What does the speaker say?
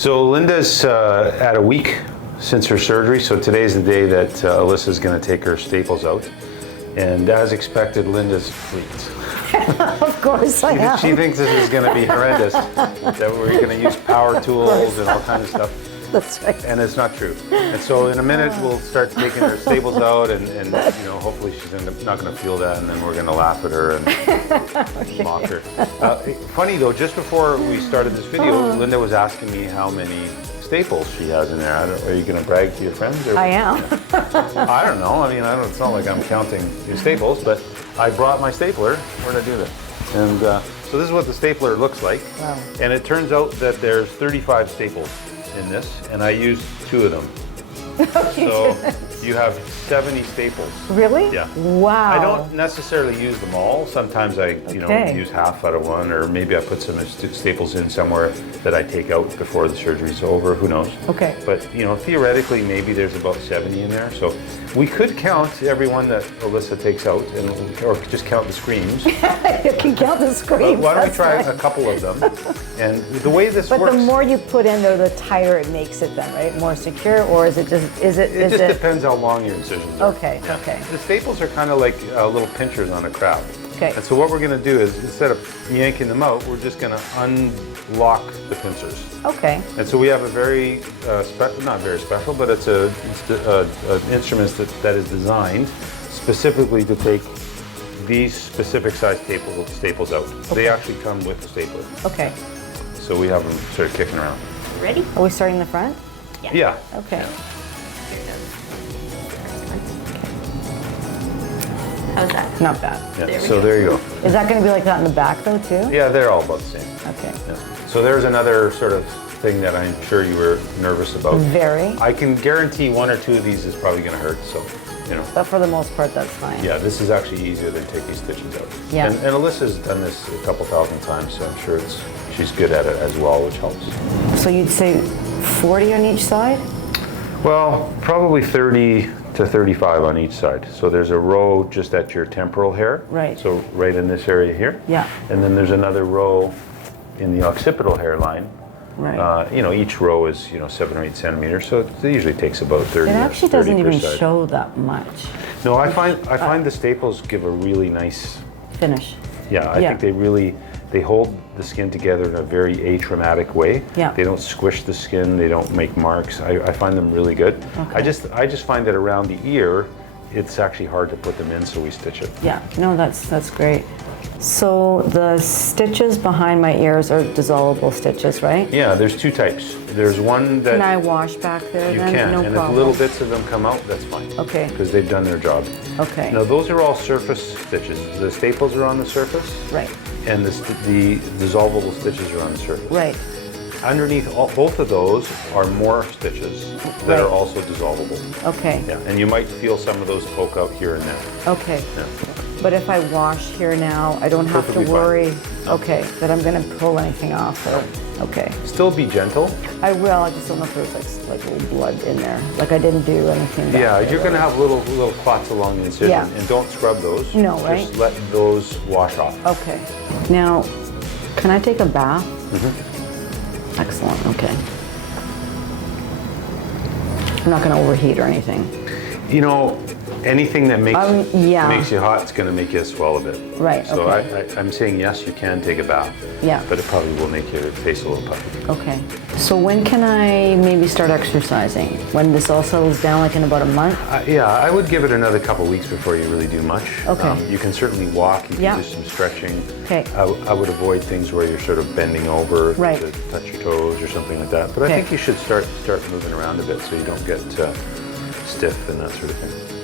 So Linda's at a week since her surgery, so today's the day that Alyssa's going to take her staples out. And as expected, Linda's freaked. Of course I am. She thinks this is going to be horrendous, that we're going to use power tools and all kinds of stuff. That's right. And it's not true. And so in a minute we'll start taking her staples out, and you know, hopefully she's not going to feel that, and then we're going to laugh at her and mock her. Funny though, just before we started this video, Linda was asking me how many staples she has in there. Are you going to brag to your friends? Or? I am. I don't know. I mean, it's not like I'm counting your staples, but I brought my stapler. Where did I do that? And so this is what the stapler looks like. Wow. And it turns out that there's 35 staples in this, and I used 2 of them. So you have 70 staples. Really? Yeah. Wow. I don't necessarily use them all. Sometimes I use half out of one, or maybe I put some staples in somewhere that I take out before the surgery's over. Who knows? Okay. But you know, theoretically, maybe there's about 70 in there. So we could count every one that Alyssa takes out, or just count the screams. You can count the screams. Why don't we try a couple of them? And the way this works. But the more you put in there, the tighter it makes it then, right? More secure, or is it just, It just depends how long your incisions are. Okay, okay. The staples are kind of like little pinchers on a crab. Okay. And so what we're going to do is, instead of yanking them out, we're just going to unlock the pincers. Okay. And so we have a very, not very special, but it's an instrument that is designed specifically to take these specific size staples out. Okay. They actually come with the stapler. Okay. So we have them sort of kicking around. Ready? Are we starting in the front? Yeah. Okay. How's that? Not bad. Yeah. There we So go. there you go. Is that going to be like that in the back though too? Yeah, they're all about the same. Okay. Yeah. So there's another sort of thing that I'm sure you were nervous about. Very. I can guarantee 1 or 2 of these is probably going to hurt, so, you know. But for the most part, that's fine. Yeah, this is actually easier than taking stitches out. Yeah. And Alyssa's done this a couple thousand times, so I'm sure she's good at it as well, which helps. So you'd say 40 on each side? Well, probably 30 to 35 on each side. So there's a row just at your temporal hair. Right. So right in this area here. Yeah. And then there's another row in the occipital hairline. Right. You know, each row is 7 or 8 centimeters, so it usually takes about 30. It actually 30 doesn't per even side. show that much. No, I find the staples give a really nice Finish. Yeah, I think they hold the skin together in a very atraumatic way. Yeah. They don't squish the skin, they don't make marks. I find them really good. Okay. I just find that around the ear, it's actually hard to put them in, so we stitch it. Yeah, no, that's great. So the stitches behind my ears are dissolvable stitches, right? Yeah, there's 2 types. There's one that Can I wash back there you then? can, No and problem. if little bits of them come out, that's fine. Okay. Because they've done their job. Okay. Now those are all surface stitches. The staples are on the surface, Right. and the dissolvable stitches are on the surface. Right. Underneath both of those are more stitches that Right. are also dissolvable. Okay. Yeah, and you might feel some of those poke out here and there. Okay. Yeah. But if I wash here now, I don't have to Perfectly fine. worry, okay, that I'm gonna pull anything off or, okay. Still be gentle. I will, I just don't know if there's like little blood in there. Like I didn't do anything back Yeah, there, you're going to right? have little clots along the incision, Yeah. and don't scrub those. No, right? Just let those wash off. Okay. Now, can I take a bath? Mm-hmm. Excellent, okay. I'm not gonna overheat or anything. You know, anything that makes yeah. makes you hot is going to make you swell a bit. Right, So okay. I'm saying yes, you can take a bath. Yeah. But it probably will make your face a little puffy. Okay. So when can I maybe start exercising? When this all settles down, like in about a month? Yeah, I would give it another couple weeks before you really do much. Okay. You can certainly walk, you can Yeah. do some stretching. Okay. I would avoid things where you're sort of bending over Right. to touch your toes or something like that. But Okay. I think you should start moving around a bit so you don't get stiff and that sort of thing.